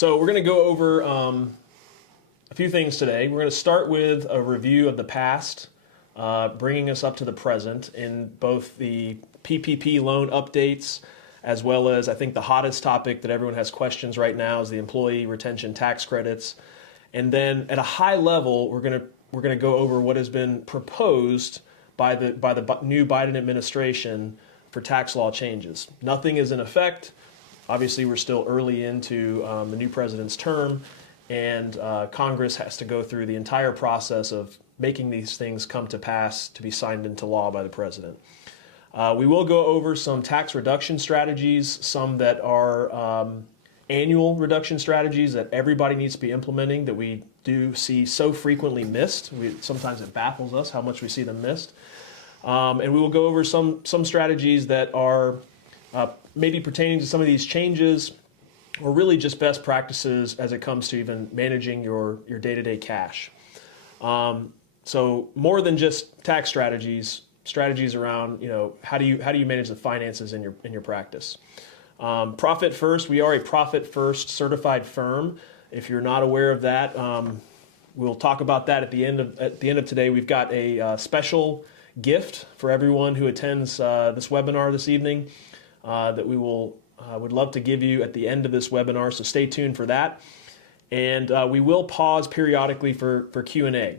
So we're going to go over a few things today. We're going to start with a review of the past, bringing us up to the present in both the PPP loan updates, as well as I think the hottest topic that everyone has questions right now is the employee retention tax credits. And then at a high level, we're going to go over what has been proposed by the new Biden administration for tax law changes. Nothing is in effect. Obviously, we're still early into the new president's term, and Congress has to go through the entire process of making these things come to pass to be signed into law by the president. We will go over some tax reduction strategies, some that are annual reduction strategies that everybody needs to be implementing that we do see so frequently missed. Sometimes it baffles us how much we see them missed. And we will go over some strategies that are maybe pertaining to some of these changes, or really just best practices as it comes to even managing your day-to-day cash. So more than just tax strategies around, how do you manage the finances in your practice. Profit First, we are a Profit First certified firm. If you're not aware of that, we'll talk about that at the end of today. We've got a special gift for everyone who attends this webinar this evening that we would love to give you at the end of this webinar, so stay tuned for that. And we will pause periodically for Q&A.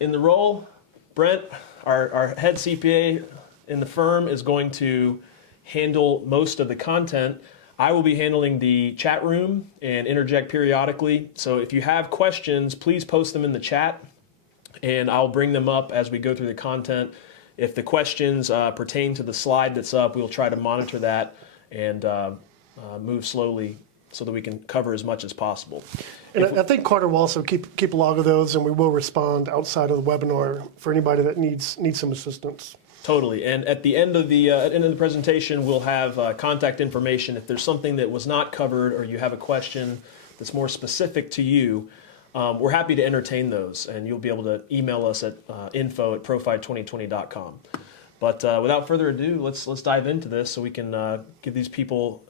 In the role, Brent, our head CPA in the firm, is going to handle most of the content. I will be handling the chat room and interject periodically. So if you have questions, please post them in the chat, and I'll bring them up as we go through the content. If the questions pertain to the slide that's up, we'll try to monitor that and move slowly so that we can cover as much as possible. And I think Carter will also keep a log of those, and we will respond outside of the webinar for anybody that needs some assistance. Totally. And at the end of the presentation, we'll have contact information. If there's something that was not covered or you have a question that's more specific to you, we're happy to entertain those, and you'll be able to email us at info@profi2020.com. But without further ado, let's dive into this so we can give these people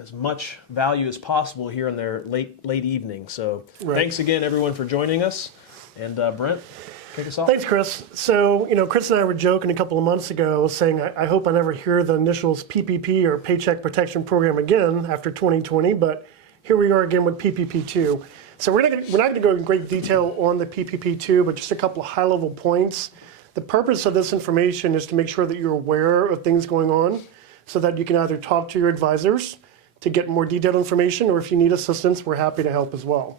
as much value as possible here in their late evening. So Thanks again, everyone, for joining us. And Brent, kick us off. Thanks, Chris. So, Chris and I were joking a couple of months ago saying, I hope I never hear the initials PPP or Paycheck Protection Program again after 2020, but here we are again with PPP2. So we're not going to go in great detail on the PPP2, but just a couple of high-level points. The purpose of this information is to make sure that you're aware of things going on so that you can either talk to your advisors to get more detailed information, or if you need assistance, we're happy to help as well.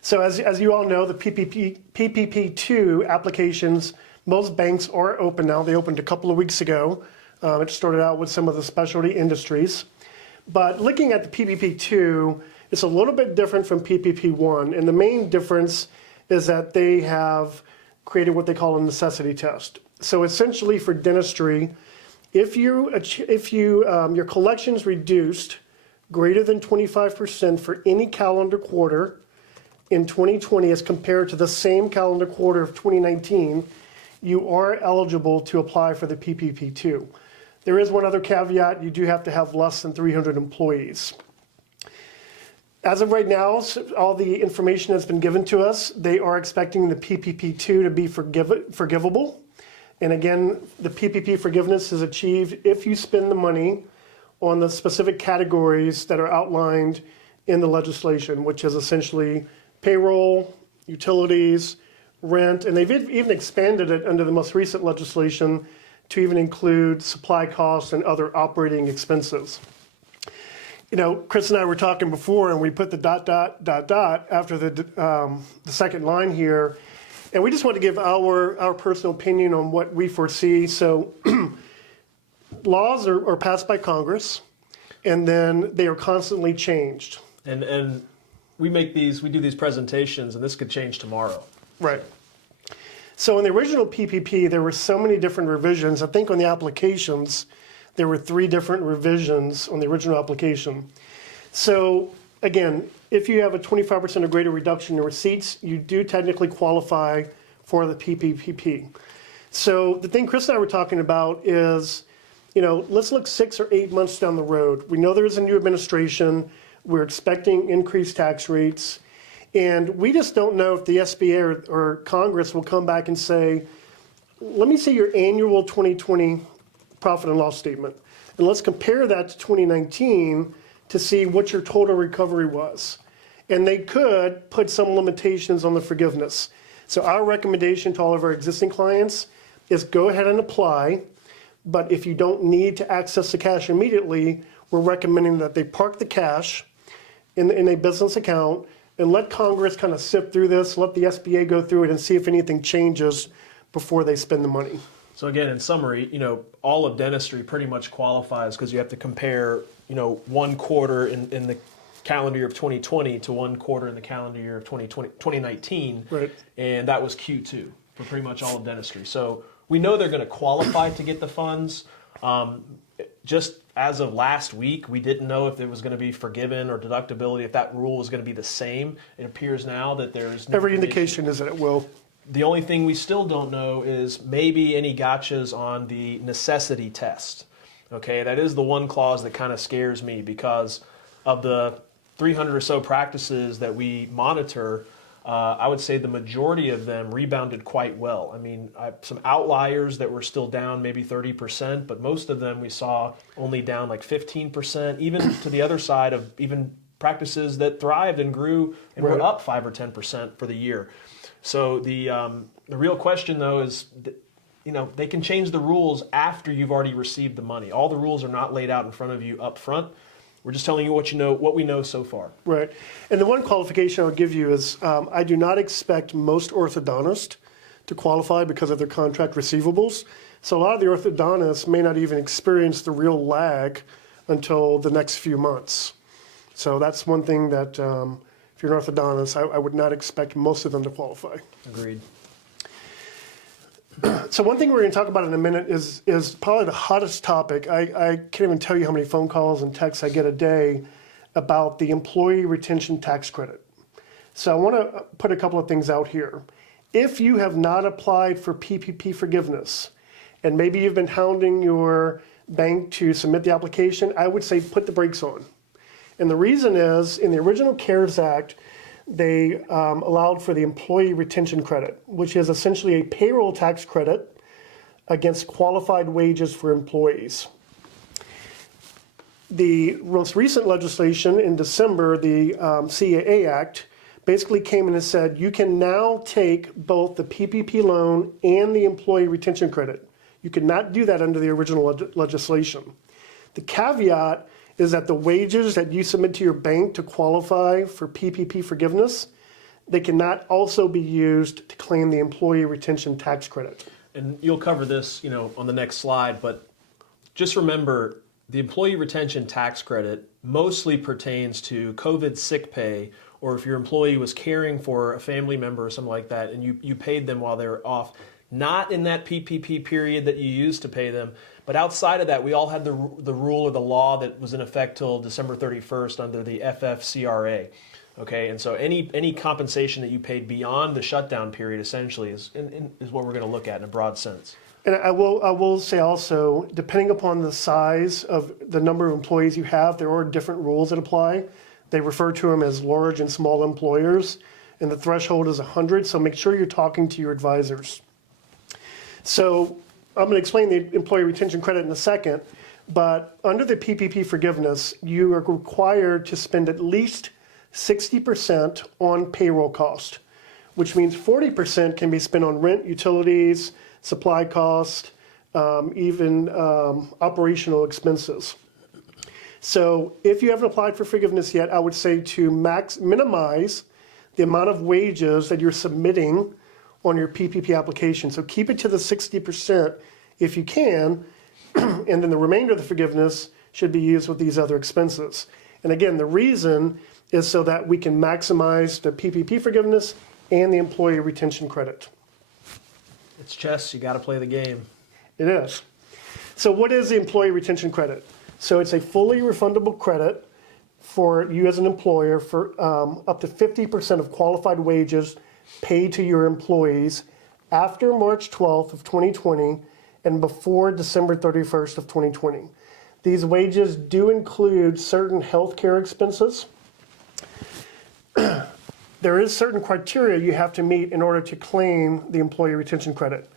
So as you all know, the PPP2 applications, most banks are open now. They opened a couple of weeks ago. It started out with some of the specialty industries. But looking at the PPP2, it's a little bit different from PPP1. And the main difference is that they have created what they call a necessity test. So essentially for dentistry, if your collections reduced greater than 25% for any calendar quarter in 2020 as compared to the same calendar quarter of 2019, you are eligible to apply for the PPP2. There is one other caveat: you do have to have less than 300 employees. As of right now, all the information that's been given to us, they are expecting the PPP2 to be forgivable. And again, the PPP forgiveness is achieved if you spend the money on the specific categories that are outlined in the legislation, which is essentially payroll, utilities, rent, and they've even expanded it under the most recent legislation to even include supply costs and other operating expenses. Chris and I were talking before, and we put the ... after the second line here, and we just want to give our personal opinion on what we foresee. So laws are passed by Congress, and then they are constantly changed. And we do these presentations, and this could change tomorrow. Right. So in the original PPP, there were so many different revisions. I think on the applications, there were 3 different revisions on the original application. So again, if you have a 25% or greater reduction in receipts, you do technically qualify for the PPP. So the thing Chris and I were talking about is, let's look 6 or 8 months down the road. We know there's a new administration. We're expecting increased tax rates. And we just don't know if the SBA or Congress will come back and say, let me see your annual 2020 profit and loss statement. And let's compare that to 2019 to see what your total recovery was. And they could put some limitations on the forgiveness. So our recommendation to all of our existing clients is go ahead and apply. But if you don't need to access the cash immediately, we're recommending that they park the cash in a business account and let Congress kind of sift through this, let the SBA go through it and see if anything changes before they spend the money. So again, in summary, all of dentistry pretty much qualifies because you have to compare, one quarter in the calendar year of 2020 to one quarter in the calendar year of 2019. Right. And that was Q2 for pretty much all of dentistry. So we know they're going to qualify to get the funds. Just as of last week, we didn't know if it was going to be forgiven or deductibility, if that rule was going to be the same. It appears now that there's no Every indication is that it will. The only thing we still don't know is maybe any gotchas on the necessity test. Okay, that is the one clause that kind of scares me because of the 300 or so practices that we monitor. I would say the majority of them rebounded quite well. I mean, some outliers that were still down maybe 30%, but most of them we saw only down like 15%, even to the other side of even practices that thrived and grew and were up 5 or 10% for the year. So the real question though is, they can change the rules after you've already received the money. All the rules are not laid out in front of you up front. We're just telling you what we know so far. Right. And the one qualification I would give you is I do not expect most orthodontists to qualify because of their contract receivables. So a lot of the orthodontists may not even experience the real lag until the next few months. So that's one thing that if you're an orthodontist, I would not expect most of them to qualify. Agreed. So one thing we're going to talk about in a minute is probably the hottest topic. I can't even tell you how many phone calls and texts I get a day about the employee retention tax credit. So I want to put a couple of things out here. If you have not applied for PPP forgiveness, and maybe you've been hounding your bank to submit the application, I would say put the brakes on. And the reason is, in the original CARES Act, they allowed for the employee retention credit, which is essentially a payroll tax credit against qualified wages for employees. The most recent legislation in December, the CAA Act, basically came in and said you can now take both the PPP loan and the employee retention credit. You could not do that under the original legislation. The caveat is that the wages that you submit to your bank to qualify for PPP forgiveness, they cannot also be used to claim the employee retention tax credit. And you'll cover this, on the next slide, but just remember the employee retention tax credit mostly pertains to COVID sick pay, or if your employee was caring for a family member or something like that and you paid them while they were off, not in that PPP period that you used to pay them. But outside of that, we all had the rule or the law that was in effect till December 31st under the FFCRA. Okay, and so any compensation that you paid beyond the shutdown period essentially is what we're going to look at in a broad sense. And I will say also, depending upon the size of the number of employees you have, there are different rules that apply. They refer to them as large and small employers, and the threshold is 100, so make sure you're talking to your advisors. So I'm going to explain the employee retention credit in a second, but under the PPP forgiveness, you are required to spend at least 60% on payroll cost, which means 40% can be spent on rent, utilities, supply cost, even operational expenses. So if you haven't applied for forgiveness yet, I would say to minimize the amount of wages that you're submitting on your PPP application. So keep it to the 60% if you can, and then the remainder of the forgiveness should be used with these other expenses. And again, the reason is so that we can maximize the PPP forgiveness and the employee retention credit. It's chess, you got to play the game. It is. So what is the employee retention credit? So it's a fully refundable credit for you as an employer for up to 50% of qualified wages paid to your employees after March 12th of 2020 and before December 31st of 2020. These wages do include certain health care expenses, there is certain criteria you have to meet in order to claim the employee retention credit.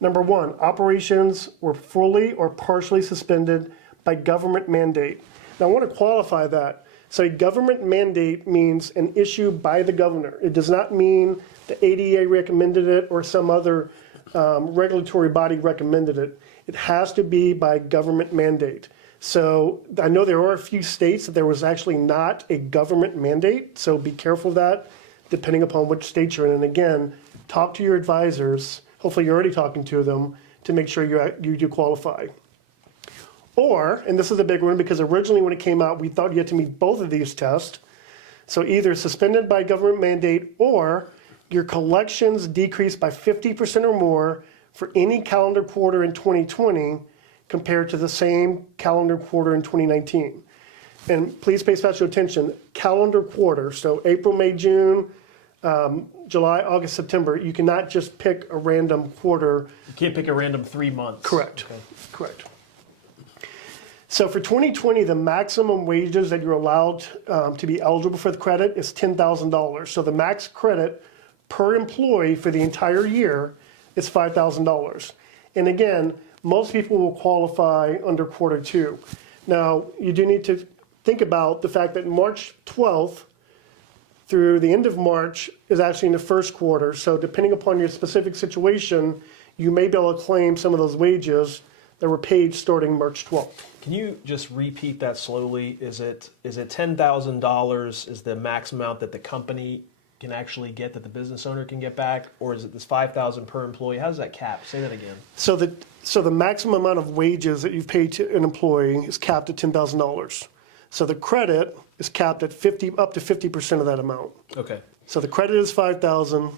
Number one, operations were fully or partially suspended by government mandate. Now, I want to qualify that. So a government mandate means an issue by the governor. It does not mean the ADA recommended it or some other regulatory body recommended it. It has to be by government mandate. So I know there are a few states that there was actually not a government mandate, so be careful of that, depending upon which state you're in. And again, talk to your advisors, hopefully you're already talking to them, to make sure you do qualify. Or, and this is a big one because originally when it came out, we thought you had to meet both of these tests. So either suspended by government mandate or your collections decreased by 50% or more for any calendar quarter in 2020 compared to the same calendar quarter in 2019. And please pay special attention, calendar quarter, so April, May, June, July, August, September, you cannot just pick a random quarter. You can't pick a random 3 months. Correct, Okay. correct. So for 2020, the maximum wages that you're allowed to be eligible for the credit is $10,000. So the max credit per employee for the entire year is $5,000. And again, most people will qualify under quarter two. Now, you do need to think about the fact that March 12th through the end of March is actually in the first quarter. So depending upon your specific situation, you may be able to claim some of those wages that were paid starting March 12th. Can you just repeat that slowly? Is it $10,000 is the max amount that the company can actually get, that the business owner can get back, or is it this $5,000 per employee? How does that cap? Say that again. So the maximum amount of wages that you've paid to an employee is capped at $10,000. So the credit is capped at up to 50% of that amount. Okay. So the credit is $5,000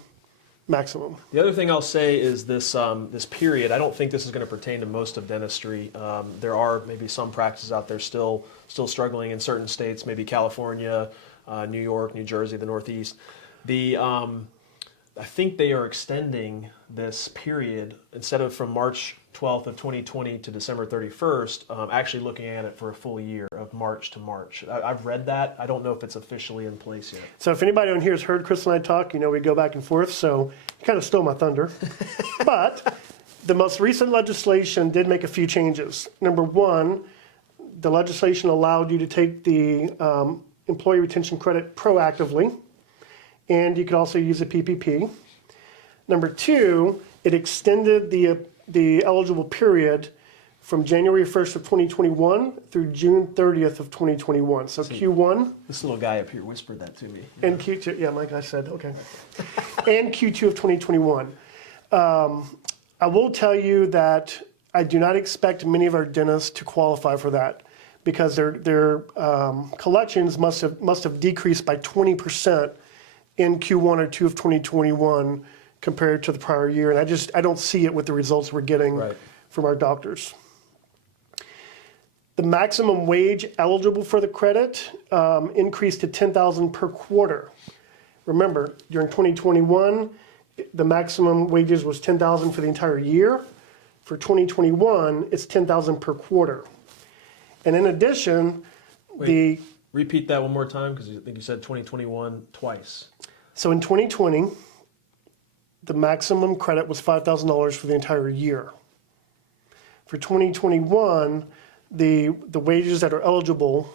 maximum. The other thing I'll say is this this period. I don't think this is going to pertain to most of dentistry. There are maybe some practices out there still struggling in certain states, maybe California, New York, New Jersey, the Northeast. I think they are extending this period instead of from March 12th of 2020 to December 31st, actually looking at it for a full year of March to March. I've read that. I don't know if it's officially in place yet. So if anybody on here has heard Chris and I talk, we go back and forth, so you kind of stole my thunder. But the most recent legislation did make a few changes. Number one, the legislation allowed you to take the employee retention credit proactively, and you could also use a PPP. Number two, it extended the eligible period from January 1st of 2021 through June 30th of 2021. So Q1. This little guy up here whispered that to me. And Q2, yeah, like I said, okay. And Q2 of 2021. I will tell you that I do not expect many of our dentists to qualify for that because their collections must have decreased by 20% in Q1 or 2 of 2021 compared to the prior year. And I don't see it with the results we're getting from our doctors. The maximum wage eligible for the credit increased to $10,000 per quarter. Remember, during 2021, the maximum wages was $10,000 for the entire year. For 2021, it's $10,000 per quarter. And in addition, Repeat that one more time, because I think you said 2021 twice. So in 2020, the maximum credit was $5,000 for the entire year. For 2021, the wages that are eligible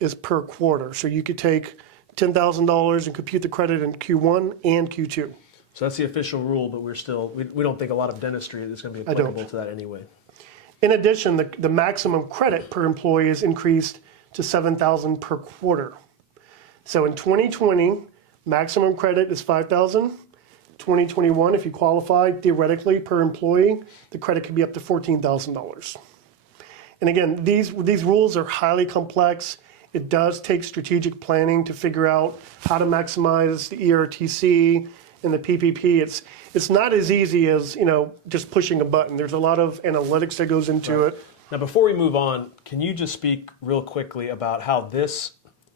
is per quarter. So you could take $10,000 and compute the credit in Q1 and Q2. So that's the official rule, but we don't think a lot of dentistry is going to be applicable to that anyway. In addition, the maximum credit per employee is increased to $7,000 per quarter. So in 2020, maximum credit is $5,000. 2021, if you qualify, theoretically, per employee, the credit could be up to $14,000. And again, these rules are highly complex. It does take strategic planning to figure out how to maximize the ERTC and the PPP. It's not as easy as just pushing a button. There's a lot of analytics that goes into it. Now, before we move on, can you just speak real quickly about how this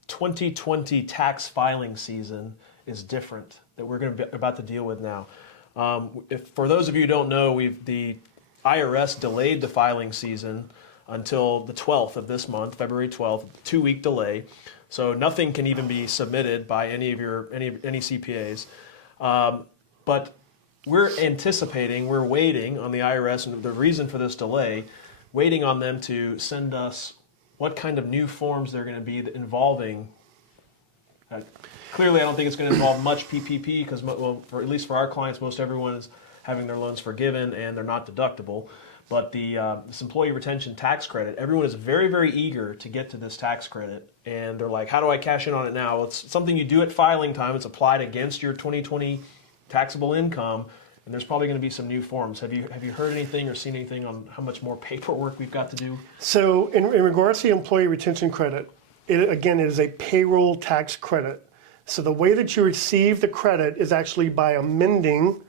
2020 tax filing season is different that we're going to be about to deal with now? For those of you who don't know, the IRS delayed the filing season until the 12th of this month, February 12th, 2-week delay. So nothing can even be submitted by any CPAs. But we're anticipating, we're waiting on the IRS, and the reason for this delay, waiting on them to send us what kind of new forms they're going to be involving. Clearly, I don't think it's going to involve much PPP because, well, at least for our clients, most everyone is having their loans forgiven and they're not deductible. But this employee retention tax credit, everyone is very, very eager to get to this tax credit. And they're like, how do I cash in on it now? Well, it's something you do at filing time. It's applied against your 2020 taxable income. And there's probably going to be some new forms. Have you heard anything or seen anything on how much more paperwork we've got to do? So in regards to the employee retention credit, it is a payroll tax credit. So the way that you receive the credit is actually by amending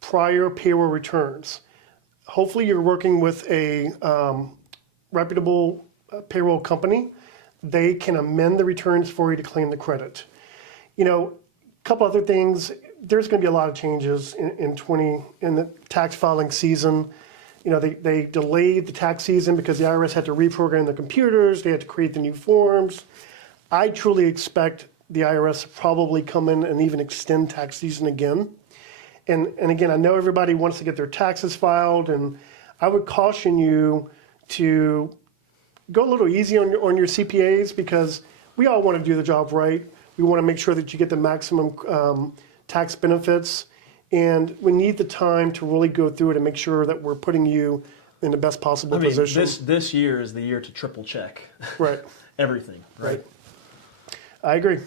prior payroll returns. Hopefully you're working with a reputable payroll company. They can amend the returns for you to claim the credit. You know, a couple other things. There's going to be a lot of changes in the tax filing season. You know, they delayed the tax season because the IRS had to reprogram the computers. They had to create the new forms. I truly expect the IRS to probably come in and even extend tax season again. And again, I know everybody wants to get their taxes filed, and I would caution you to go a little easy on your CPAs because we all want to do the job right. We want to make sure that you get the maximum tax benefits, and we need the time to really go through it and make sure that we're putting you in the best possible position. This year is the year to triple check. Right. Everything, right? I agree.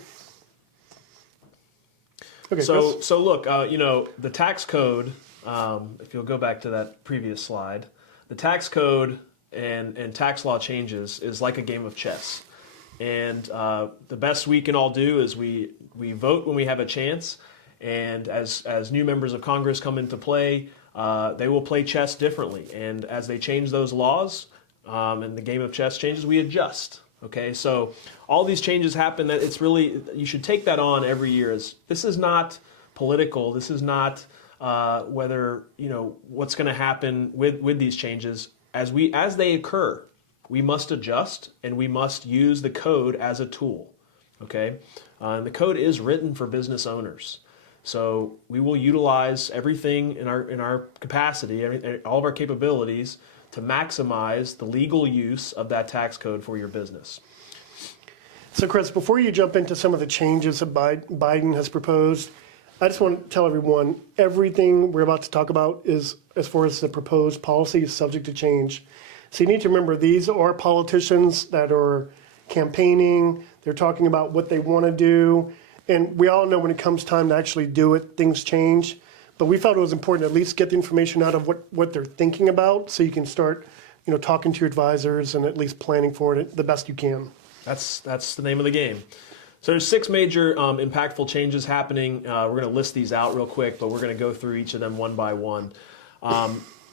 Okay, so look, you know, the tax code, if you'll go back to that previous slide, the tax code and tax law changes is like a game of chess. And the best we can all do is we vote when we have a chance. And as new members of Congress come into play, they will play chess differently. And as they change those laws and the game of chess changes, we adjust. Okay, so all these changes happen. That it's really, you should take that on every year. This is not political. This is not whether, you know, what's going to happen with these changes. As they occur, we must adjust and we must use the code as a tool. Okay, and the code is written for business owners. So we will utilize everything in our capacity, all of our capabilities to maximize the legal use of that tax code for your business. So Chris, before you jump into some of the changes that Biden has proposed, I just want to tell everyone, everything we're about to talk about is, as far as the proposed policy, is subject to change. So you need to remember these are politicians that are campaigning, they're talking about what they want to do, and we all know when it comes time to actually do it, things change. But we felt it was important to at least get the information out of what they're thinking about so you can start, you know, talking to your advisors and at least planning for it the best you can. That's the name of the game. So there's 6 major impactful changes happening. We're going to list these out real quick, but we're going to go through each of them one by one.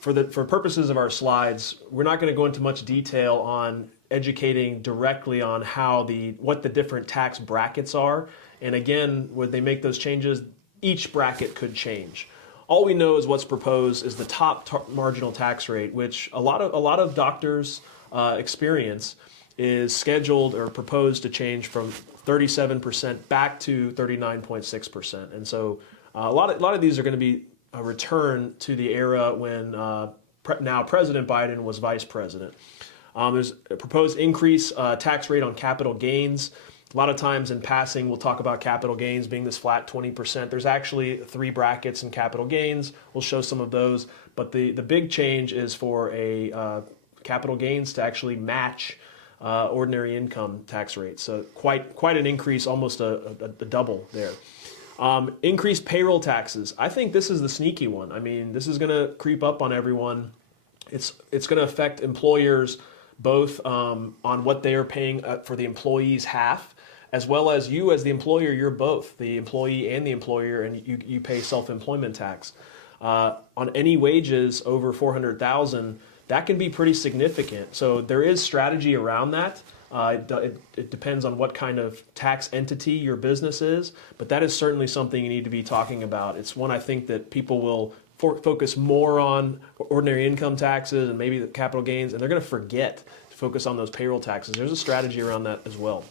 For purposes of our slides, we're not going to go into much detail on educating directly on what the different tax brackets are. And again, when they make those changes, each bracket could change. All we know is what's proposed is the top marginal tax rate, which a lot of doctors experience is scheduled or proposed to change from 37% back to 39.6%. And so a lot of these are going to be a return to the era when now President Biden was vice president. There's a proposed increase tax rate on capital gains. A lot of times in passing, we'll talk about capital gains being this flat 20%. There's actually 3 brackets in capital gains. We'll show some of those. But the big change is for a capital gains to actually match ordinary income tax rate. So quite an increase, almost a double there. Increased payroll taxes. I think this is the sneaky one. I mean, this is going to creep up on everyone. It's going to affect employers both on what they are paying for the employee's half, as well as you as the employer. You're both the employee and the employer, and you pay self-employment tax. On any wages over $400,000, that can be pretty significant. So there is strategy around that. It depends on what kind of tax entity your business is, but that is certainly something you need to be talking about. It's one I think that people will focus more on ordinary income taxes and maybe the capital gains, and they're going to forget focus on those payroll taxes. There's a strategy around that as well.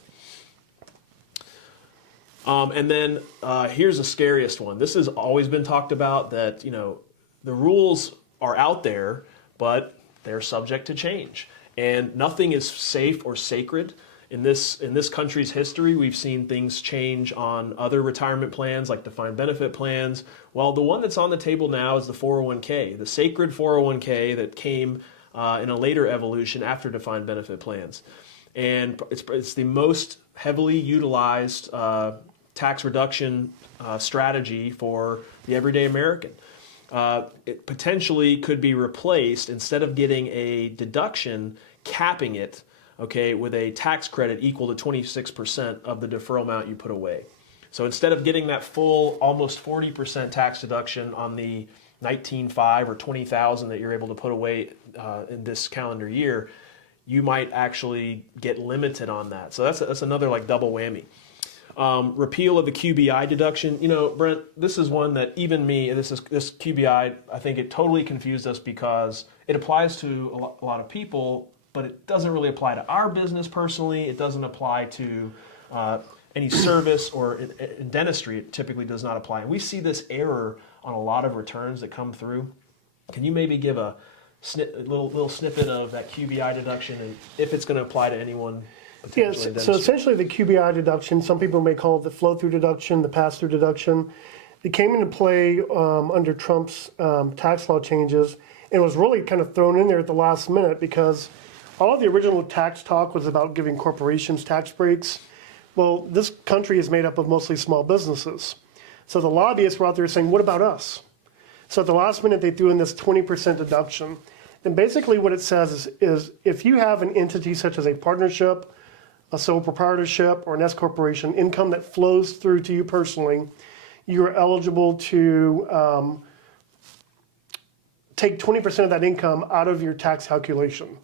And then here's the scariest one. This has always been talked about, that the rules are out there, but they're subject to change. And nothing is safe or sacred. In this country's history, we've seen things change on other retirement plans, like defined benefit plans. Well, the one that's on the table now is the 401k, the sacred 401k that came in a later evolution after defined benefit plans. And it's the most heavily utilized tax reduction strategy for the everyday American. It potentially could be replaced, instead of getting a deduction, capping it, okay, with a tax credit equal to 26% of the deferral amount you put away. So instead of getting that full almost 40% tax deduction on the 19,500 or 20,000 that you're able to put away in this calendar year, you might actually get limited on that. So that's another like double whammy. Repeal of the QBI deduction. Brent, this is one that even me, this QBI, I think it totally confused us, because it applies to a lot of people, but it doesn't really apply to our business personally. It doesn't apply to any service, or in dentistry, it typically does not apply. And we see this error on a lot of returns that come through. Can you maybe give a little snippet of that QBI deduction, and if it's going to apply to anyone? Yes, so essentially the QBI deduction, some people may call it the flow-through deduction, the pass-through deduction. It came into play under Trump's tax law changes, and was really kind of thrown in there at the last minute, because all of the original tax talk was about giving corporations tax breaks. Well, this country is made up of mostly small businesses. So the lobbyists were out there saying, what about us? So at the last minute, they threw in this 20% deduction. And basically what it says is if you have an entity such as a partnership, a sole proprietorship, or an S corporation, income that flows through to you personally, you are eligible to take 20% of that income out of your tax calculation.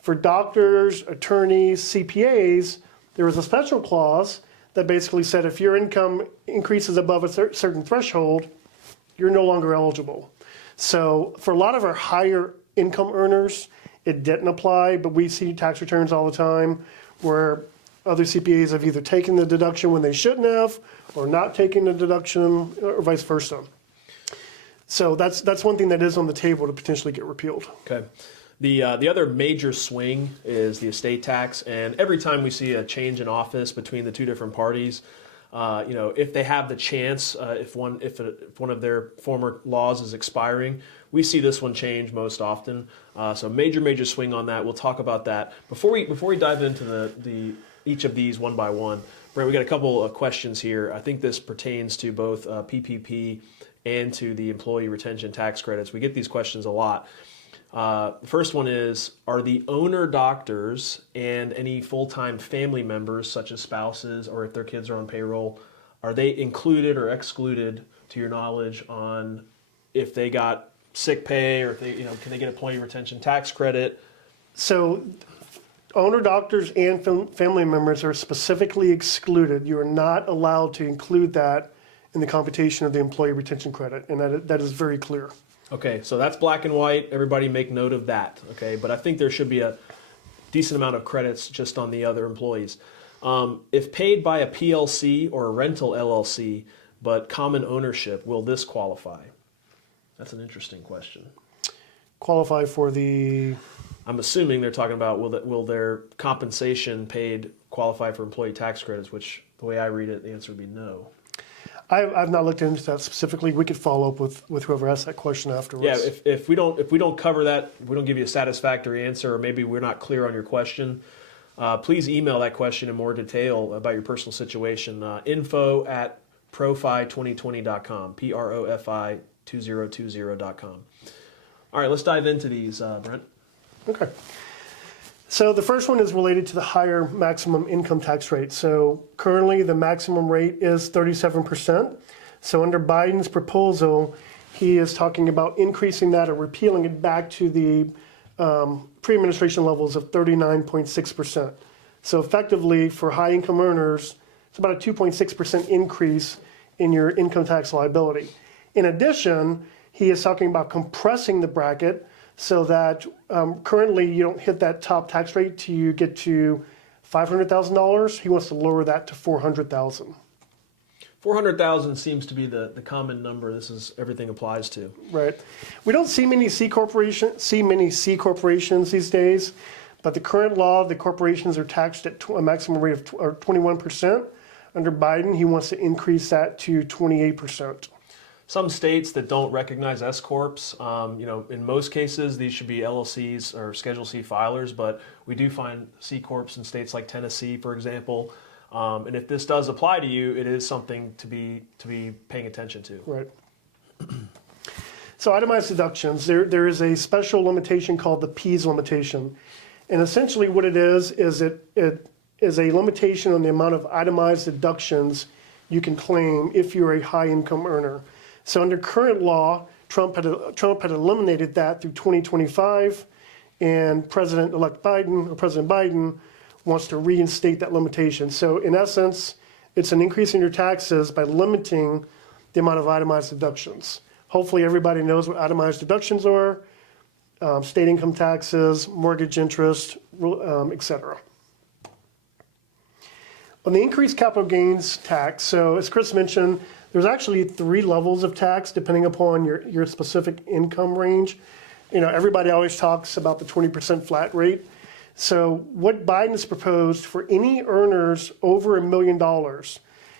For doctors, attorneys, CPAs, there was a special clause that basically said if your income increases above a certain threshold, you're no longer eligible. So for a lot of our higher income earners, it didn't apply, but we see tax returns all the time where other CPAs have either taken the deduction when they shouldn't have, or not taken the deduction, or vice versa. So that's one thing that is on the table to potentially get repealed. Okay. The other major swing is the estate tax, and every time we see a change in office between the two different parties, if they have the chance, if one of their former laws is expiring, we see this one change most often. So major swing on that. We'll talk about that before we dive into each of these one by one. Brent, we got a couple of questions here. I think this pertains to both PPP and to the employee retention tax credits. We get these questions a lot. The first one is, are the owner doctors and any full-time family members, such as spouses or if their kids are on payroll, are they included or excluded, to your knowledge, on if they got sick pay, or if they, can they get employee retention tax credit? So owner doctors and family members are specifically excluded. You are not allowed to include that in the computation of the employee retention credit, and that is very clear. Okay, so that's black and white. Everybody make note of that, okay? But I think there should be a decent amount of credits just on the other employees. If paid by a PLC or a rental LLC, but common ownership, will this qualify? That's an interesting question. Qualify for the... I'm assuming they're talking about will their compensation paid qualify for employee tax credits, which the way I read it, the answer would be no. I've not looked into that specifically. We could follow up with whoever asked that question afterwards. Yeah, if we don't cover that, we don't give you a satisfactory answer, or maybe we're not clear on your question, please email that question in more detail about your personal situation. info@profi2020.com, PROFI2020.com. All right, let's dive into these, Brent. Okay. So the first one is related to the higher maximum income tax rate. So currently the maximum rate is 37%. So under Biden's proposal, he is talking about increasing that or repealing it back to the pre-administration levels of 39.6%. So effectively for high income earners, it's about a 2.6% increase in your income tax liability. In addition, he is talking about compressing the bracket so that currently you don't hit that top tax rate till you get to $500,000. He wants to lower that to $400,000. 400,000 seems to be the common number. This is everything applies to. Right. We don't see many C corporations these days, but the current law, the corporations are taxed at a maximum rate of 21%. Under Biden, he wants to increase that to 28%. Some states that don't recognize S corps, in most cases these should be LLCs or Schedule C filers, but we do find C corps in states like Tennessee, for example. And if this does apply to you, it is something to be paying attention to. Right. So itemized deductions, there is a special limitation called the PAs limitation. And essentially what it is it is a limitation on the amount of itemized deductions you can claim if you're a high income earner. So under current law, Trump had eliminated that through 2025, and President Biden wants to reinstate that limitation. So in essence, it's an increase in your taxes by limiting the amount of itemized deductions. Hopefully everybody knows what itemized deductions are, state income taxes, mortgage interest, etc. On the increased capital gains tax, so as Chris mentioned, there's actually 3 levels of tax depending upon your specific income range. Everybody always talks about the 20% flat rate. So what Biden has proposed for any earners over $1 million,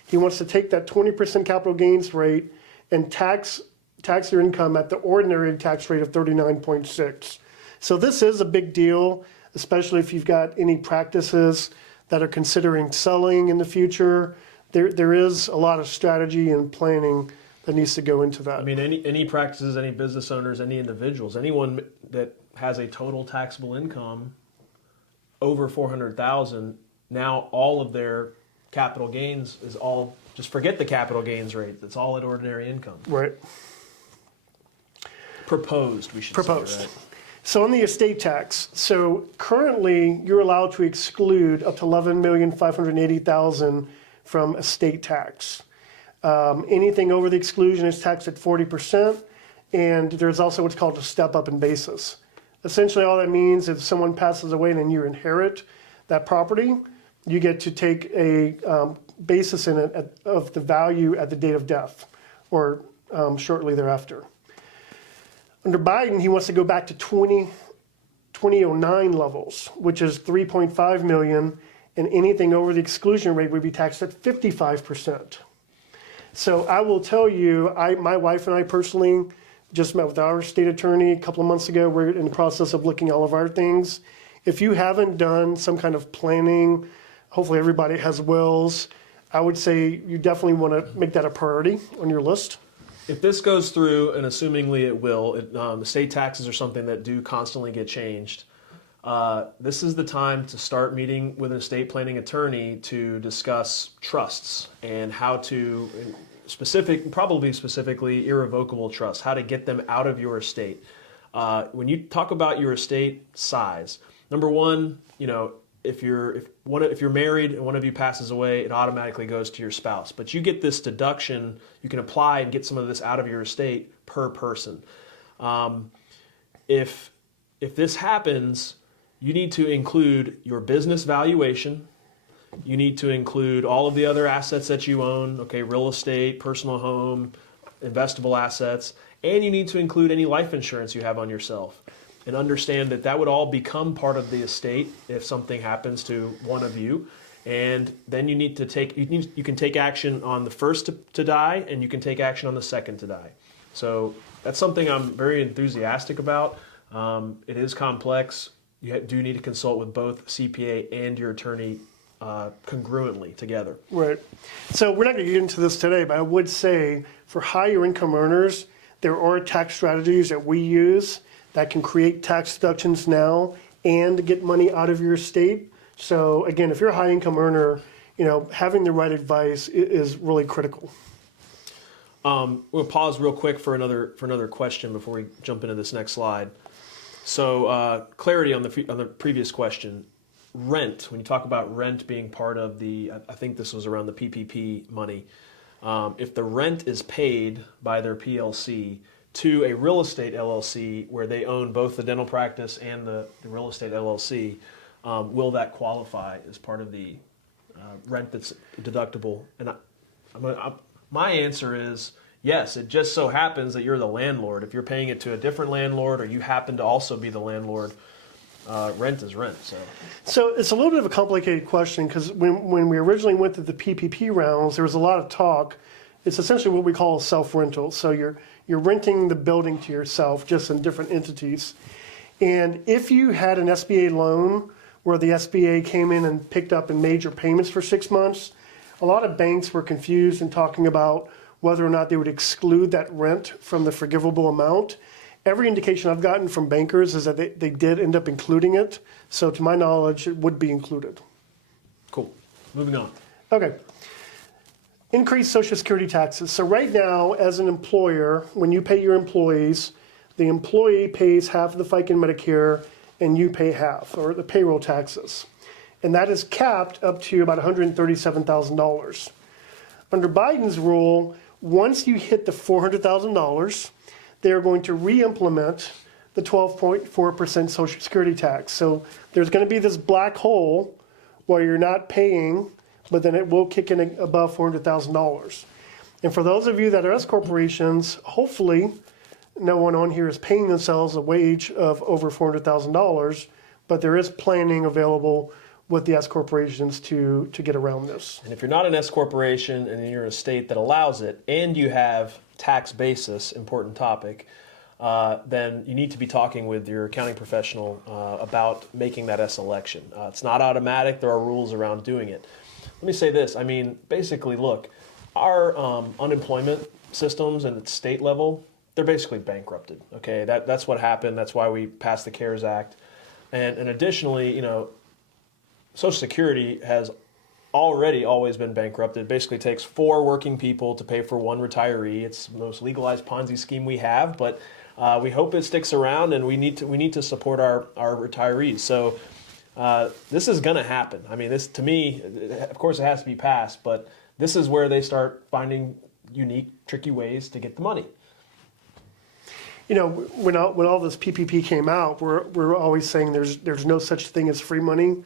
he wants to take that 20% capital gains rate and tax their income at the ordinary tax rate of 39.6. So this is a big deal, especially if you've got any practices that are considering selling in the future. There is a lot of strategy and planning that needs to go into that. I mean, any practices, any business owners, any individuals, anyone that has a total taxable income over 400,000, now all of their capital gains is all, just forget the capital gains rate. It's all at ordinary income. Right. Proposed, we should Proposed. say, right? So on the estate tax, so currently you're allowed to exclude up to $11,580,000 from estate tax. Anything over the exclusion is taxed at 40%, and there's also what's called a step up in basis. Essentially all that means if someone passes away and then you inherit that property, you get to take a basis in it of the value at the date of death or shortly thereafter. Under Biden, he wants to go back to 2009 levels, which is 3.5 million, and anything over the exclusion rate would be taxed at 55%. So I will tell you, my wife and I personally just met with our state attorney a couple of months ago. We're in the process of looking at all of our things. If you haven't done some kind of planning, hopefully everybody has wills, I would say you definitely want to make that a priority on your list. If this goes through, and assumingly it will, estate taxes are something that do constantly get changed. This is the time to start meeting with an estate planning attorney to discuss trusts and how to, probably specifically irrevocable trusts, how to get them out of your estate. When you talk about your estate size, number one, if you're married and one of you passes away, it automatically goes to your spouse. But you get this deduction, you can apply and get some of this out of your estate per person. If this happens, you need to include your business valuation. You need to include all of the other assets that you own, okay, real estate, personal home, investable assets, and you need to include any life insurance you have on yourself. And understand that would all become part of the estate if something happens to one of you. And then you can take action on the first to die, and you can take action on the second to die. So that's something I'm very enthusiastic about. It is complex. You do need to consult with both CPA and your attorney congruently together. Right. So we're not going to get into this today, but I would say for higher income earners, there are tax strategies that we use that can create tax deductions now and get money out of your estate. So again, if you're a high income earner, having the right advice is really critical. We'll pause real quick for another question before we jump into this next slide. So clarity on the previous question. Rent, when you talk about rent being part of I think this was around the PPP money. If the rent is paid by their PLC to a real estate LLC where they own both the dental practice and the real estate LLC, will that qualify as part of the rent that's deductible? And my answer is yes. It just so happens that you're the landlord. If you're paying it to a different landlord or you happen to also be the landlord, rent is rent. So it's a little bit of a complicated question because when we originally went through the PPP rounds, there was a lot of talk. It's essentially what we call self-rental. So you're renting the building to yourself, just in different entities. And if you had an SBA loan where the SBA came in and picked up and made your payments for 6 months, a lot of banks were confused in talking about whether or not they would exclude that rent from the forgivable amount. Every indication I've gotten from bankers is that they did end up including it. So to my knowledge, it would be included. Cool. Moving on. Okay. Increased Social Security taxes. So right now, as an employer, when you pay your employees, the employee pays half of the FICA and Medicare, and you pay half, or the payroll taxes. And that is capped up to about $137,000. Under Biden's rule, once you hit the $400,000, they're going to re-implement the 12.4% Social Security tax. So there's going to be this black hole where you're not paying, but then it will kick in above $400,000. And for those of you that are S corporations, hopefully no one on here is paying themselves a wage of over $400,000, but there is planning available with the S corporations to get around this. And if you're not an S corporation and you're in a state that allows it, and you have tax basis, important topic, then you need to be talking with your accounting professional about making that S election. It's not automatic. There are rules around doing it. Let me say this. I mean, basically, look, our unemployment systems and at state level, they're basically bankrupted. Okay, that's what happened. That's why we passed the CARES Act. And additionally, you know, Social Security has already always been bankrupted. It basically takes 4 working people to pay for 1 retiree. It's the most legalized Ponzi scheme we have, but we hope it sticks around, and we need to support our retirees. So this is going to happen. I mean, this, to me, of course, it has to be passed, but this is where they start finding unique, tricky ways to get the money. You know, when all this PPP came out, we're always saying there's no such thing as free money.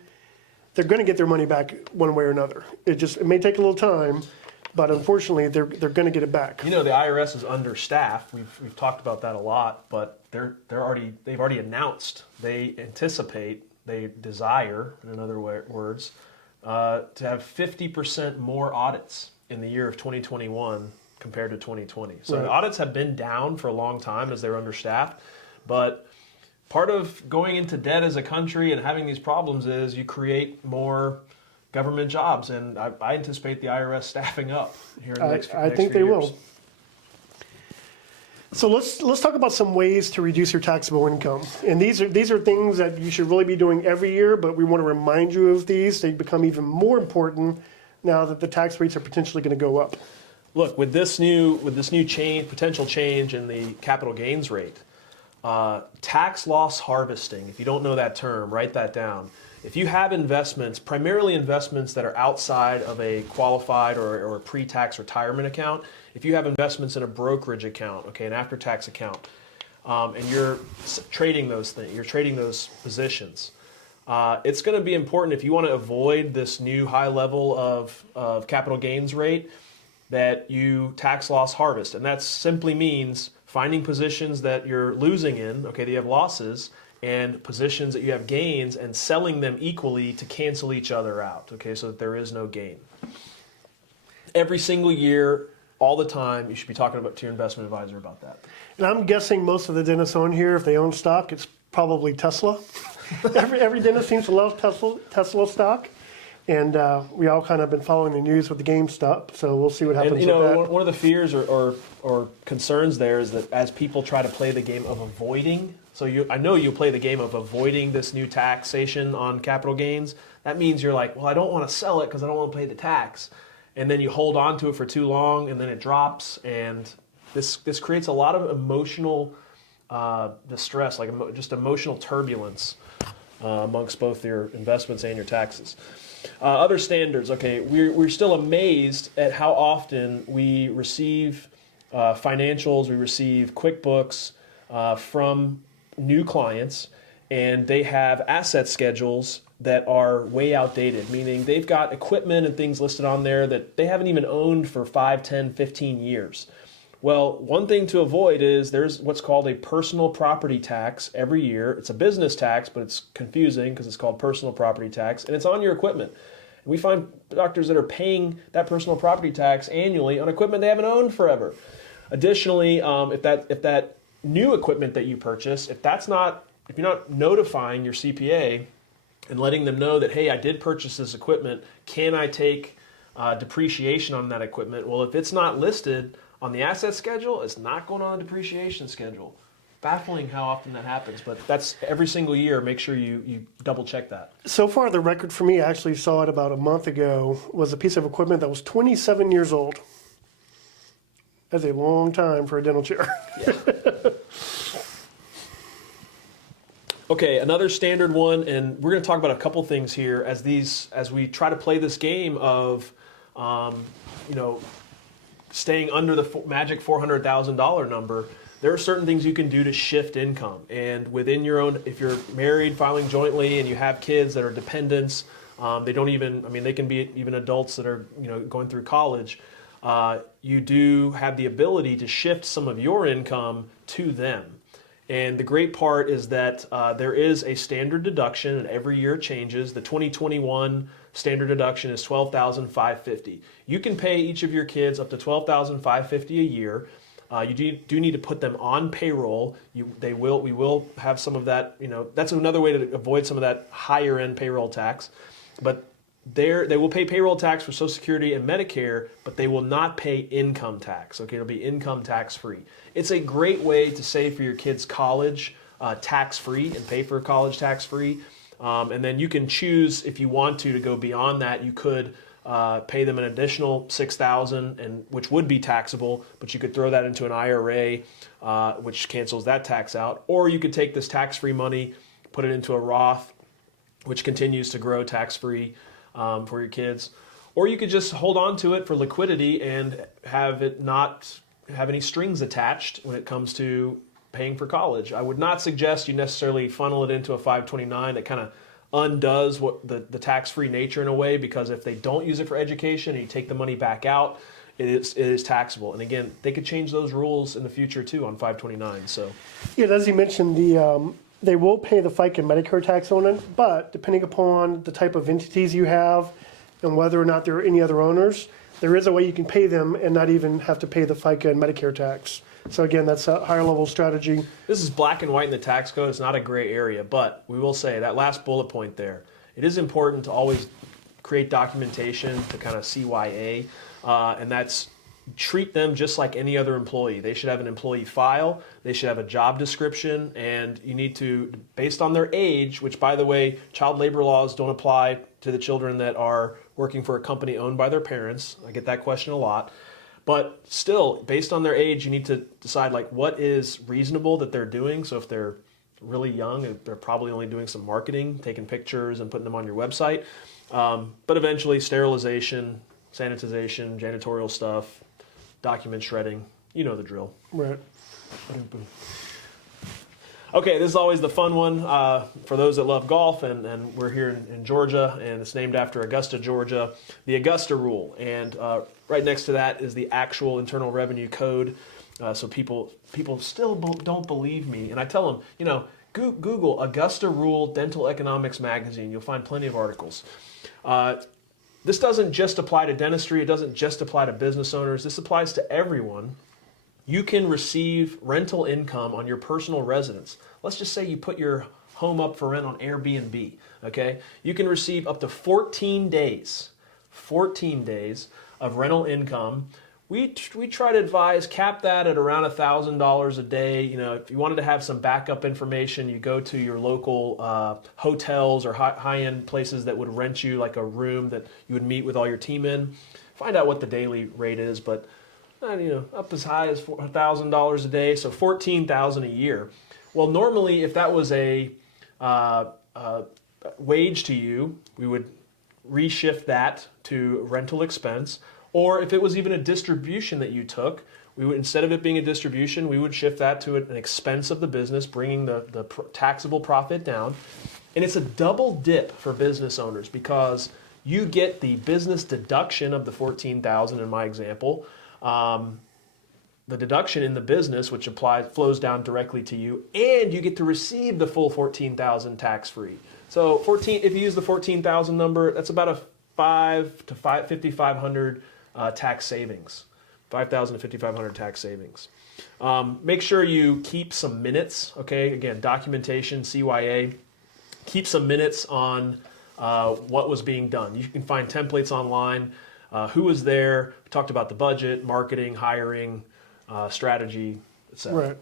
They're going to get their money back one way or another. It may take a little time, but unfortunately, they're going to get it back. You know, the IRS is understaffed. We've talked about that a lot, but they've already announced they anticipate, they desire, in other words, to have 50% more audits in the year of 2021 compared to 2020. So Right. The audits have been down for a long time as they're understaffed, but part of going into debt as a country and having these problems is you create more government jobs, and I anticipate the IRS staffing up here in the next few years. I think they will. So let's talk about some ways to reduce your taxable income. And these are things that you should really be doing every year, but we want to remind you of these. They become even more important now that the tax rates are potentially going to go up. Look, with this new potential change in the capital gains rate, tax loss harvesting, if you don't know that term, write that down. If you have investments, primarily investments that are outside of a qualified or a pre-tax retirement account, if you have investments in a brokerage account, okay, an after-tax account, and you're trading those things, you're trading those positions, it's going to be important if you want to avoid this new high level of capital gains rate that you tax loss harvest. And that simply means finding positions that you're losing in, okay, that you have losses, and positions that you have gains, and selling them equally to cancel each other out, okay, so that there is no gain. Every single year, all the time, you should be talking to your investment advisor about that. And I'm guessing most of the dentists on here, if they own stock, it's probably Tesla. every dentist seems to love Tesla stock. And we all kind of been following the news with the GameStop, so we'll see what happens with that. One of the fears or concerns there is that as people try to play the game of avoiding, I know you play the game of avoiding this new taxation on capital gains. That means you're like, well, I don't want to sell it because I don't want to pay the tax. And then you hold on to it for too long, and then it drops. And this creates a lot of emotional distress, like just emotional turbulence amongst both your investments and your taxes. Other standards, okay, we're still amazed at how often we receive financials, we receive QuickBooks from new clients, and they have asset schedules that are way outdated, meaning they've got equipment and things listed on there that they haven't even owned for 5, 10, 15 years. Well, one thing to avoid is there's what's called a personal property tax every year. It's a business tax, but it's confusing because it's called personal property tax, and it's on your equipment. And we find doctors that are paying that personal property tax annually on equipment they haven't owned forever. Additionally, if that new equipment that you purchase, if you're not notifying your CPA and letting them know that, hey, I did purchase this equipment, can I take depreciation on that equipment? Well, if it's not listed on the asset schedule, it's not going on the depreciation schedule. Baffling how often that happens, but that's every single year. Make sure you double check that. So far, the record for me, I actually saw it about a month ago, was a piece of equipment that was 27 years old. That's a long time for a dental chair. Yeah. Okay, another standard one, and we're going to talk about a couple things here as we try to play this game of, staying under the magic $400,000 number. There are certain things you can do to shift income, and within your own, if you're married, filing jointly, and you have kids that are dependents, they can be even adults that are going through college. You do have the ability to shift some of your income to them. And the great part is that there is a standard deduction, and every year it changes. The 2021 standard deduction is $12,550. You can pay each of your kids up to $12,550 a year. You do need to put them on payroll. We will have some of that. That's another way to avoid some of that higher end payroll tax. But they will pay payroll tax for Social Security and Medicare, but they will not pay income tax. Okay, it'll be income tax free. It's a great way to save for your kids' college tax free and pay for college tax free. And then you can choose if you want to go beyond that. You could pay them an additional $6,000, and which would be taxable, but you could throw that into an IRA, which cancels that tax out. Or you could take this tax-free money, put it into a Roth, which continues to grow tax-free for your kids. Or you could just hold on to it for liquidity and have it not have any strings attached when it comes to paying for college. I would not suggest you necessarily funnel it into a 529 that kind of undoes what the tax-free nature in a way, because if they don't use it for education and you take the money back out, it is taxable. And again, they could change those rules in the future too on 529. So Yeah, as you mentioned, they will pay the FICA and Medicare tax on it, but depending upon the type of entities you have and whether or not there are any other owners, there is a way you can pay them and not even have to pay the FICA and Medicare tax. So again, that's a higher level strategy. This is black and white in the tax code. It's not a gray area, but we will say that last bullet point there, it is important to always create documentation to kind of CYA, and that's treat them just like any other employee. They should have an employee file, they should have a job description, and you need to, based on their age, which by the way, child labor laws don't apply to the children that are working for a company owned by their parents. I get that question a lot. But still, based on their age, you need to decide like what is reasonable that they're doing. So if they're really young, they're probably only doing some marketing, taking pictures and putting them on your website. But eventually sterilization, sanitization, janitorial stuff, document shredding, you know the drill. Right. Okay, this is always the fun one for those that love golf, and we're here in Georgia, and it's named after Augusta, Georgia, the Augusta rule. And right next to that is the actual Internal Revenue Code. So people still don't believe me, and I tell them, Google Augusta Rule Dental Economics Magazine. You'll find plenty of articles. This doesn't just apply to dentistry. It doesn't just apply to business owners. This applies to everyone. You can receive rental income on your personal residence. Let's just say you put your home up for rent on Airbnb, okay? You can receive up to 14 days of rental income. We try to advise, cap that at around $1,000 a day. If you wanted to have some backup information, you go to your local hotels or high-end places that would rent you like a room that you would meet with all your team in. Find out what the daily rate is, but up as high as $1,000 a day, so $14,000 a year. Well, normally, if that was a wage to you, we would reshift that to rental expense. Or if it was even a distribution that you took, We would, instead of it being a distribution, we would shift that to an expense of the business, bringing the taxable profit down. And it's a double dip for business owners because you get the business deduction of the $14,000 in my example, the deduction in the business, which flows down directly to you, and you get to receive the full $14,000 tax-free. So if you use the $14,000 number, that's about a $5,000 to $5,500 tax savings. $5,000 to $5,500 tax savings. Make sure you keep some minutes. Okay, again, documentation, CYA. Keep some minutes on what was being done. You can find templates online. Who was there? We talked about the budget, marketing, hiring, strategy, etc. Right.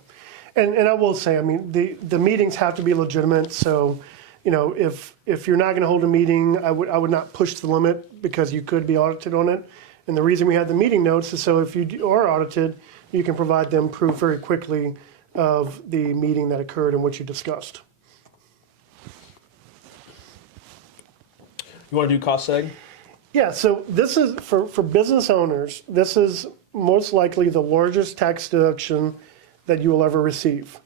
And I will say, I mean, the meetings have to be legitimate. So, you know, if you're not going to hold a meeting, I would not push the limit because you could be audited on it. And the reason we have the meeting notes is so if you are audited, you can provide them proof very quickly of the meeting that occurred and what you discussed. You want to do cost seg? Yeah, so this is, for business owners, this is most likely the largest tax deduction that you will ever receive.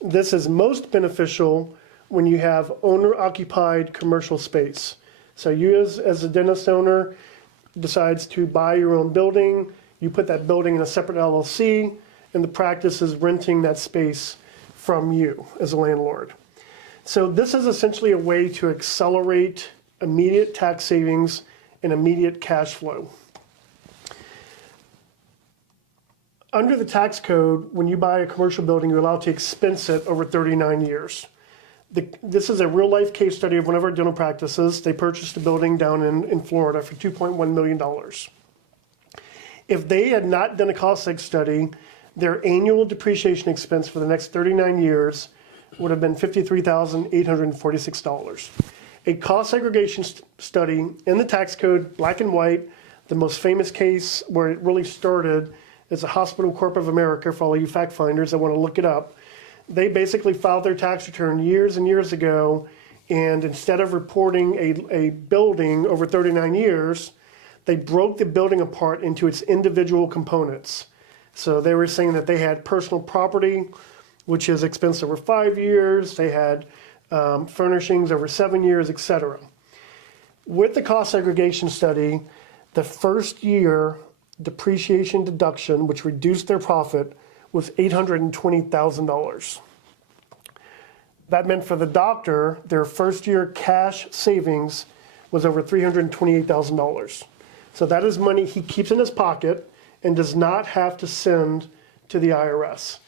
This is most beneficial when you have owner-occupied commercial space. So you as a dentist owner decides to buy your own building, you put that building in a separate LLC, and the practice is renting that space from you as a landlord. So this is essentially a way to accelerate immediate tax savings and immediate cash flow. Under the tax code, when you buy a commercial building, you're allowed to expense it over 39 years. This is a real-life case study of one of our dental practices. They purchased a building down in Florida for $2.1 million. If they had not done a cost seg study, their annual depreciation expense for the next 39 years would have been $53,846. A cost segregation study in the tax code, black and white, the most famous case where it really started is the Hospital Corp of America, for all you fact finders that want to look it up. They basically filed their tax return years and years ago, and instead of reporting a building over 39 years, they broke the building apart into its individual components. So they were saying that they had personal property, which is expense over 5 years, they had furnishings over 7 years, etc. With the cost segregation study, the first year depreciation deduction, which reduced their profit, was $820,000. That meant for the doctor, their first year cash savings was over $328,000. So that is money he keeps in his pocket and does not have to send to the IRS.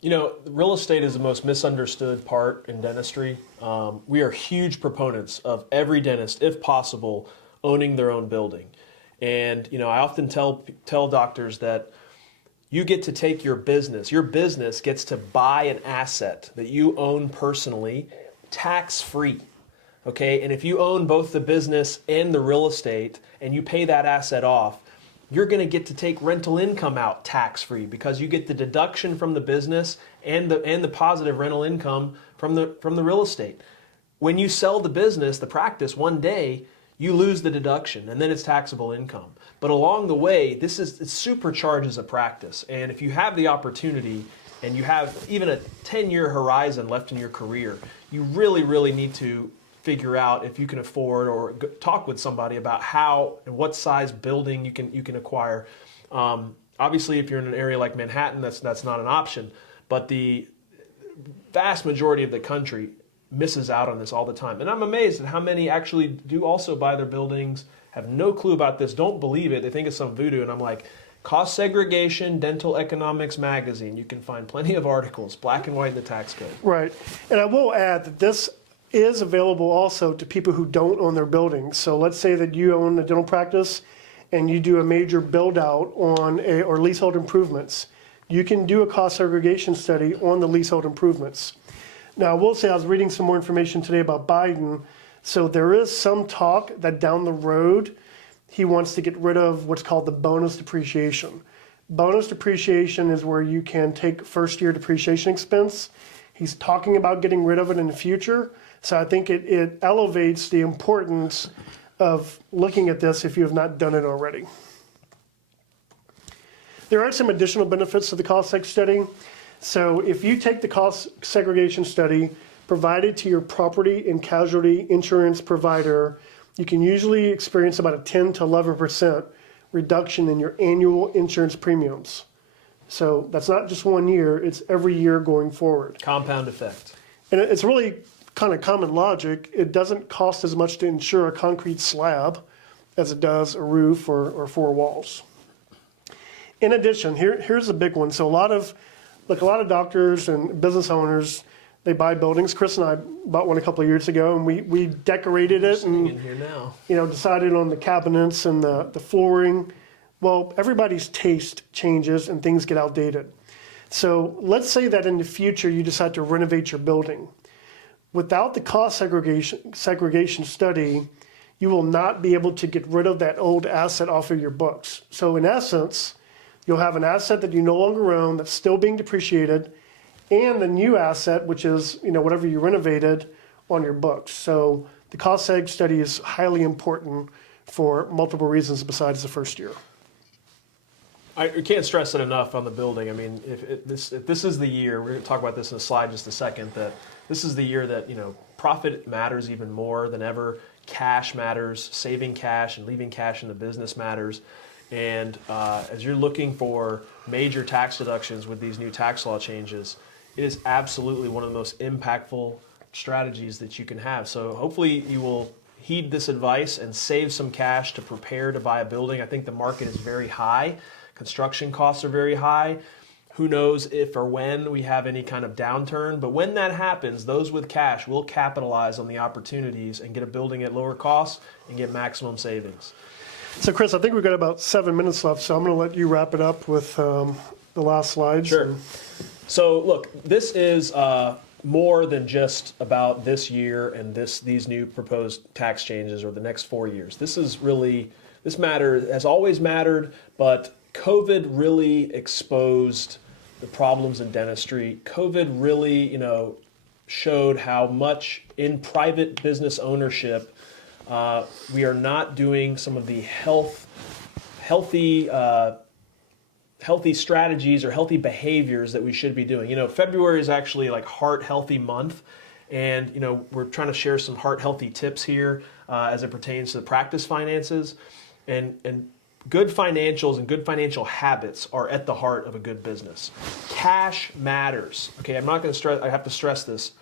You know, real estate is the most misunderstood part in dentistry. We are huge proponents of every dentist, if possible, owning their own building. And, you know, I often tell doctors that you get to take your business gets to buy an asset that you own personally, tax-free. Okay, and if you own both the business and the real estate and you pay that asset off, you're going to get to take rental income out tax-free because you get the deduction from the business and the positive rental income from the real estate. When you sell the business, the practice, one day, you lose the deduction and then it's taxable income. But along the way, it supercharges a practice. And if you have the opportunity and you have even a 10-year horizon left in your career, you really, really need to figure out if you can afford or talk with somebody about how and what size building you can acquire. Obviously, if you're in an area like Manhattan, that's not an option. But the vast majority of the country misses out on this all the time. And I'm amazed at how many actually do also buy their buildings, have no clue about this, don't believe it. They think it's some voodoo. And I'm like, Cost Segregation, Dental Economics Magazine. You can find plenty of articles, black and white in the tax code. Right. And I will add that this is available also to people who don't own their buildings. So let's say that you own a dental practice and you do a major build out or leasehold improvements. You can do a cost segregation study on the leasehold improvements. Now, I will say I was reading some more information today about Biden. So there is some talk that down the road, he wants to get rid of what's called the bonus depreciation. Bonus depreciation is where you can take first year depreciation expense. He's talking about getting rid of it in the future. So I think it elevates the importance of looking at this if you have not done it already. There are some additional benefits to the cost seg study. So if you take the cost segregation study provided to your property and casualty insurance provider, you can usually experience about a 10 to 11% reduction in your annual insurance premiums. So that's not just 1 year, it's every year going forward. Compound effect. And it's really kind of common logic. It doesn't cost as much to insure a concrete slab as it does a roof or 4 walls. In addition, here's a big one. So a lot of doctors and business owners, they buy buildings. Chris and I bought one a couple of years ago, and we decorated it and In here now. decided on the cabinets and the flooring. Well, everybody's taste changes and things get outdated. So let's say that in the future you decide to renovate your building. Without the cost segregation study, you will not be able to get rid of that old asset off of your books. So in essence, you'll have an asset that you no longer own that's still being depreciated, and the new asset, which is whatever you renovated, on your books. So the cost seg study is highly important for multiple reasons besides the first year. I can't stress it enough on the building. I mean, if this is the year, we're going to talk about this in a slide in just a second, that this is the year that profit matters even more than ever. Cash matters, saving cash and leaving cash in the business matters. And as you're looking for major tax deductions with these new tax law changes, it is absolutely one of the most impactful strategies that you can have. So hopefully you will heed this advice and save some cash to prepare to buy a building. I think the market is very high. Construction costs are very high. Who knows if or when we have any kind of downturn, but when that happens, those with cash will capitalize on the opportunities and get a building at lower costs and get maximum savings. So Chris, I think we've got about 7 minutes left, so I'm going to let you wrap it up with the last slides. Sure. So look, this is more than just about this year and these new proposed tax changes or the next 4 years. This has always mattered, but COVID really exposed the problems in dentistry. COVID really, showed how much in private business ownership we are not doing some of the healthy strategies or healthy behaviors that we should be doing. February is actually like Heart Healthy Month, and we're trying to share some heart healthy tips here as it pertains to the practice finances, and good financials and good financial habits are at the heart of a good business. Cash matters. Okay, I'm not going to stress. I have to stress this.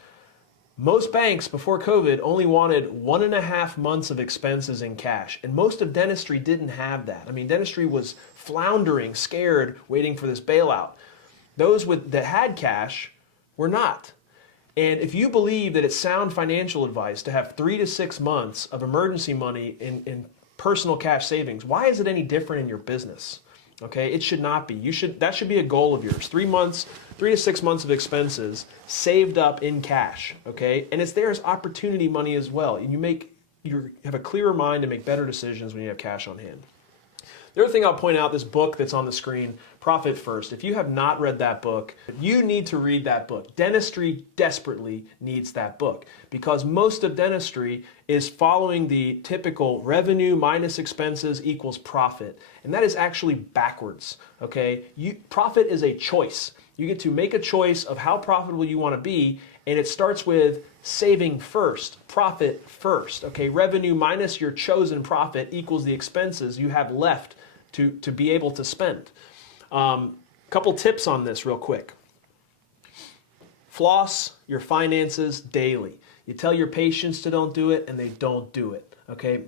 Most banks before COVID only wanted 1.5 months of expenses in cash, and most of dentistry didn't have that. I mean, dentistry was floundering, scared, waiting for this bailout. Those that had cash were not. And if you believe that it's sound financial advice to have 3 to 6 months of emergency money in personal cash savings, why is it any different in your business? Okay, it should not be. That should be a goal of yours. 3 to 6 months of expenses saved up in cash. Okay, and it's there as opportunity money as well. And you have a clearer mind to make better decisions when you have cash on hand. The other thing I'll point out, this book that's on the screen, Profit First. If you have not read that book, you need to read that book. Dentistry desperately needs that book because most of dentistry is following the typical revenue minus expenses equals profit. And that is actually backwards, okay? Profit is a choice. You get to make a choice of how profitable you want to be, and it starts with saving first, profit first, okay? Revenue minus your chosen profit equals the expenses you have left to be able to spend. Couple tips on this real quick. Floss your finances daily. You tell your patients to don't do it, and they don't do it, okay?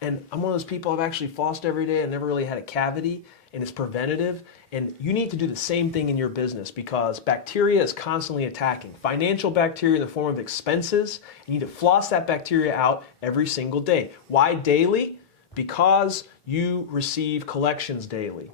And I'm one of those people, I've actually flossed every day and never really had a cavity, and it's preventative. And you need to do the same thing in your business because bacteria is constantly attacking. Financial bacteria in the form of expenses, you need to floss that bacteria out every single day. Why daily? Because you receive collections daily.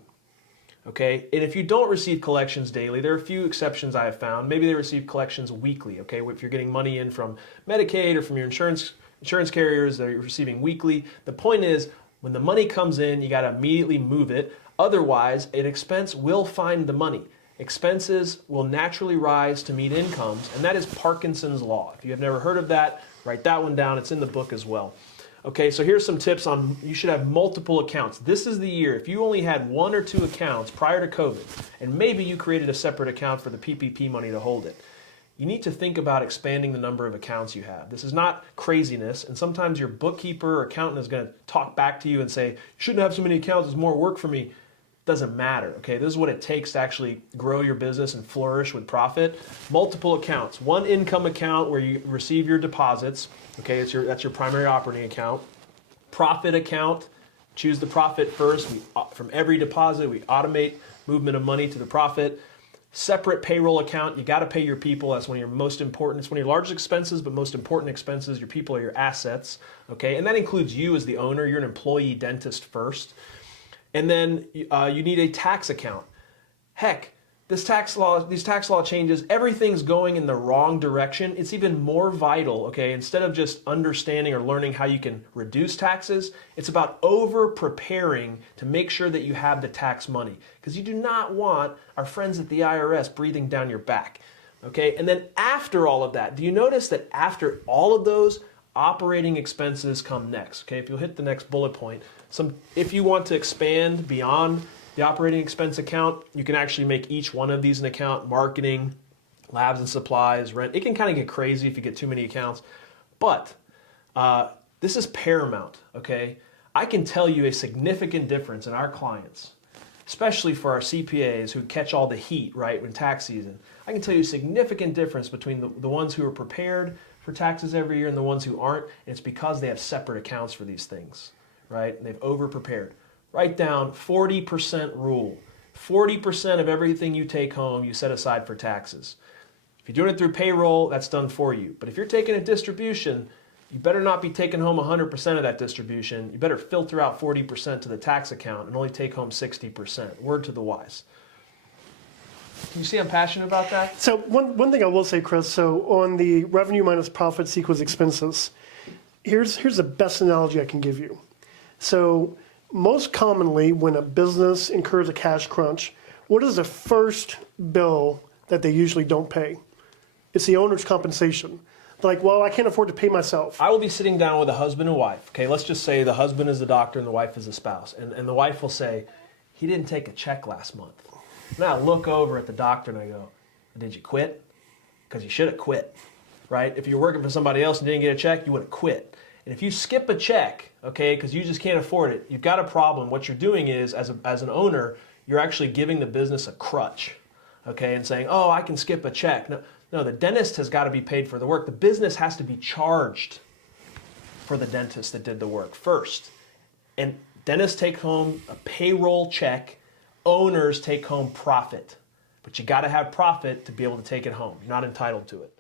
Okay, and if you don't receive collections daily, there are a few exceptions I have found. Maybe they receive collections weekly, okay? If you're getting money in from Medicaid or from your insurance carriers that you're receiving weekly. The point is, when the money comes in, you gotta immediately move it. Otherwise, an expense will find the money. Expenses will naturally rise to meet incomes, and that is Parkinson's Law. If you have never heard of that, write that one down. It's in the book as well. Okay, so here's some tips on you should have multiple accounts. This is the year. If you only had 1 or 2 accounts prior to COVID, and maybe you created a separate account for the PPP money to hold it, you need to think about expanding the number of accounts you have. This is not craziness, and sometimes your bookkeeper or accountant is going to talk back to you and say, you shouldn't have so many accounts, it's more work for me. Doesn't matter, okay? This is what it takes to actually grow your business and flourish with profit. Multiple accounts. One income account where you receive your deposits, okay? That's your primary operating account. Profit account, choose the profit first. From every deposit, we automate movement of money to the profit. Separate payroll account, you gotta pay your people. That's one of your most important, it's one of your largest expenses, but most important expenses. Your people are your assets, okay? And that includes you as the owner. You're an employee dentist first. And then you need a tax account. Heck, these tax law changes, everything's going in the wrong direction. It's even more vital, okay? Instead of just understanding or learning how you can reduce taxes, it's about over-preparing to make sure that you have the tax money. Because you do not want our friends at the IRS breathing down your back, okay? And then after all of that, do you notice that after all of those, operating expenses come next, okay? If you'll hit the next bullet point, if you want to expand beyond the operating expense account, you can actually make each one of these an account: marketing, labs and supplies, rent. It can kind of get crazy if you get too many accounts, but this is paramount, okay? I can tell you a significant difference in our clients, especially for our CPAs who catch all the heat, right, when tax season. I can tell you a significant difference between the ones who are prepared for taxes every year and the ones who aren't, and it's because they have separate accounts for these things, right? They've over-prepared. Write down 40% rule. 40% of everything you take home, you set aside for taxes. If you're doing it through payroll, that's done for you. But if you're taking a distribution, you better not be taking home 100% of that distribution. You better filter out 40% to the tax account and only take home 60%. Word to the wise. Can you see I'm passionate about that? So one thing I will say, Chris, so on the revenue minus profits equals expenses, here's the best analogy I can give you. So most commonly when a business incurs a cash crunch, what is the first bill that they usually don't pay? It's the owner's compensation. They're like, well, I can't afford to pay myself. I will be sitting down with a husband and wife. Okay, let's just say the husband is the doctor and the wife is the spouse. And the wife will say, he didn't take a check last month. And I look over at the doctor and I go, did you quit? Because you should have quit, right? If you're working for somebody else and didn't get a check, you would have quit. And if you skip a check, okay, because you just can't afford it, you've got a problem. What you're doing is, as an owner, you're actually giving the business a crutch, okay, and saying, oh, I can skip a check. No, the dentist has got to be paid for the work. The business has to be charged for the dentist that did the work first. And dentists take home a payroll check. Owners take home profit. But you got to have profit to be able to take it home. You're not entitled to it.